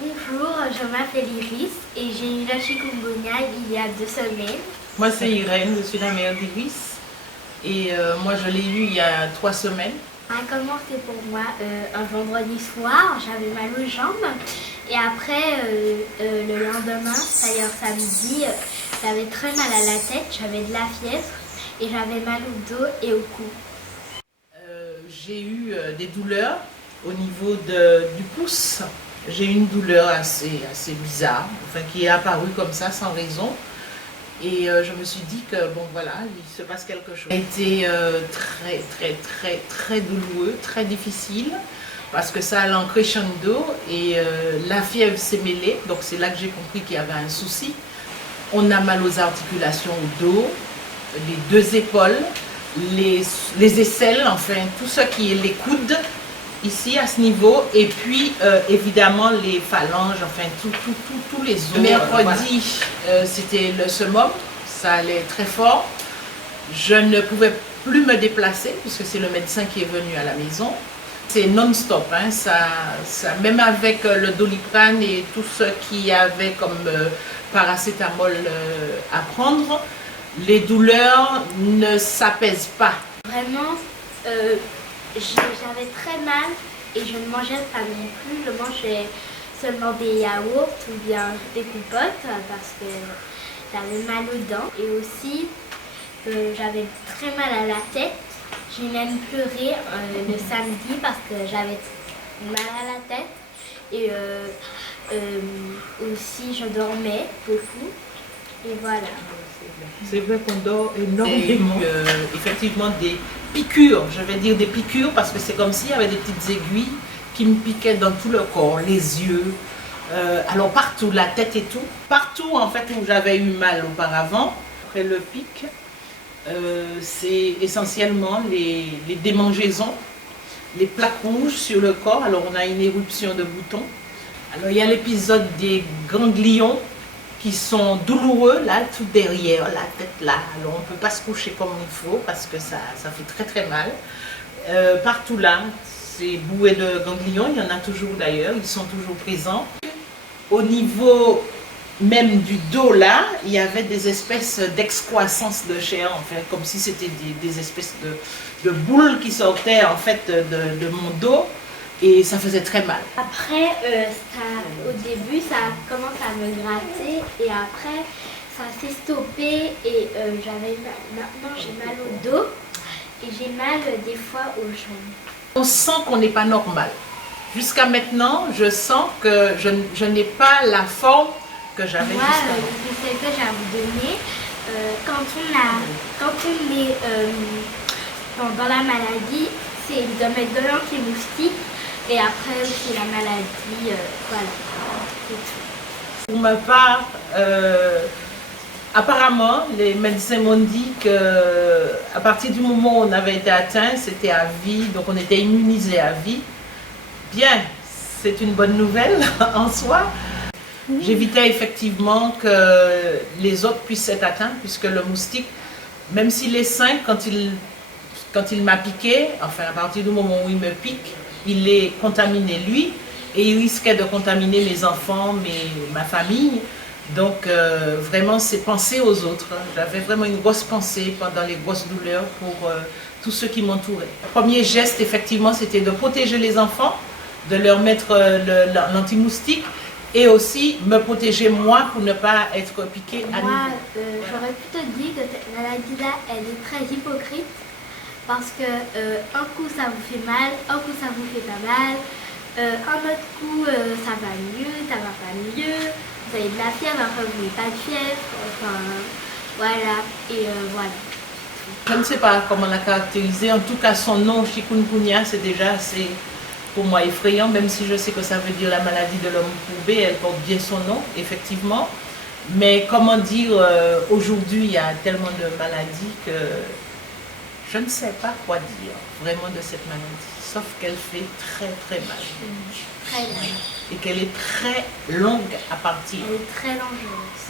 Bonjour, je m'appelle Iris et j'ai eu la chikungunya il y a 2 semaines. Moi c'est Irène, je suis la mère d'Iris et moi je l'ai eu il y a 3 semaines. Ça a commencé pour moi un vendredi soir, j'avais mal aux jambes et après le lendemain, c'est-à-dire samedi, j'avais très mal à la tête, j'avais de la fièvre et j'avais mal au dos et au cou. J'ai eu des douleurs au niveau du pouce. J'ai eu une douleur assez bizarre, enfin, qui est apparue comme ça sans raison. Et je me suis dit que bon voilà, il se passe quelque chose. Ça a été très douloureux, très difficile, parce que ça allait en crescendo et la fièvre s'est mêlée, donc c'est là que j'ai compris qu'il y avait un souci. On a mal aux articulations au dos, les 2 épaules, les aisselles, enfin tout ce qui est les coudes, ici à ce niveau, et puis évidemment les phalanges, enfin tous les os. Le mercredi, voilà. C'était le summum, ça allait très fort. Je ne pouvais plus me déplacer puisque c'est le médecin qui est venu à la maison. C'est non-stop, hein, même avec le Doliprane et tout ce qu'il y avait comme paracétamol à prendre, les douleurs ne s'apaisent pas. Vraiment, j'avais très mal et je ne mangeais pas non plus. Je mangeais seulement des yaourts ou bien des compotes parce que j'avais mal aux dents. Et aussi, j'avais très mal à la tête. J'ai même pleuré le samedi parce que j'avais mal à la tête. Et aussi, je dormais beaucoup. Et voilà. C'est vrai qu'on dort énormément. Effectivement des piqûres, je vais dire des piqûres parce que c'est comme s'il y avait des petites aiguilles qui me piquaient dans tout le corps, les yeux, alors partout, la tête et tout. Partout en fait où j'avais eu mal auparavant, après le pic, c'est essentiellement les démangeaisons, les plaques rouges sur le corps. Alors on a une éruption de boutons. Alors il y a l'épisode des ganglions qui sont douloureux, là, tout derrière, la tête là. Alors on ne peut pas se coucher comme il faut parce que ça fait très mal. Partout là, c'est boué de ganglions, il y en a toujours d'ailleurs, ils sont toujours présents. Au niveau même du dos là, il y avait des espèces d'excroissance de chair, enfin, comme si c'était des espèces de boules qui sortaient en fait de mon dos. Et ça faisait très mal. Après, au début, ça commence à me gratter et après, ça s'est stoppé et maintenant j'ai mal au dos et j'ai mal des fois aux jambes. On sent qu'on n'est pas normal. Jusqu'à maintenant, je sens que je n'ai pas la forme que j'avais jusqu'à maintenant. Moi, le conseil que j'ai à vous donner, quand on est dans la maladie, c'est de mettre de l'anti-moustique. Et après, c'est la maladie, voilà, c'est tout. Pour ma part, apparemment, les médecins m'ont dit qu'à partir du moment où on avait été atteint, c'était à vie, donc on était immunisé à vie. Bien, c'est une bonne nouvelle en soi. J'évitais effectivement que les autres puissent être atteints, puisque le moustique, même s'il est sain, quand il m'a piqué, enfin à partir du moment où il me pique, il est contaminé lui et il risquait de contaminer mes enfants, ma famille. Donc vraiment c'est penser aux autres. J'avais vraiment une grosse pensée pendant les grosses douleurs pour tous ceux qui m'entouraient. Le premier geste effectivement c'était de protéger les enfants, de leur mettre l'anti-moustique et aussi me protéger moi pour ne pas être piquée à nouveau. Moi j'aurais pu te dire que cette maladie-là elle est très hypocrite. Parce que un coup ça vous fait mal, un coup ça vous fait pas mal, un autre coup ça va mieux, ça va pas mieux, vous avez de la fièvre, après vous n'avez pas de fièvre, enfin voilà, et voilà. Je ne sais pas comment la caractériser, en tout cas son nom chikungunya c'est déjà assez pour moi effrayant, même si je sais que ça veut dire la maladie de l'homme courbé, elle porte bien son nom, effectivement. Mais comment dire, aujourd'hui il y a tellement de maladies que je ne sais pas quoi dire vraiment de cette maladie, sauf qu'elle fait très mal. Très mal. Et qu'elle est très longue à partir. Elle est très dangereuse.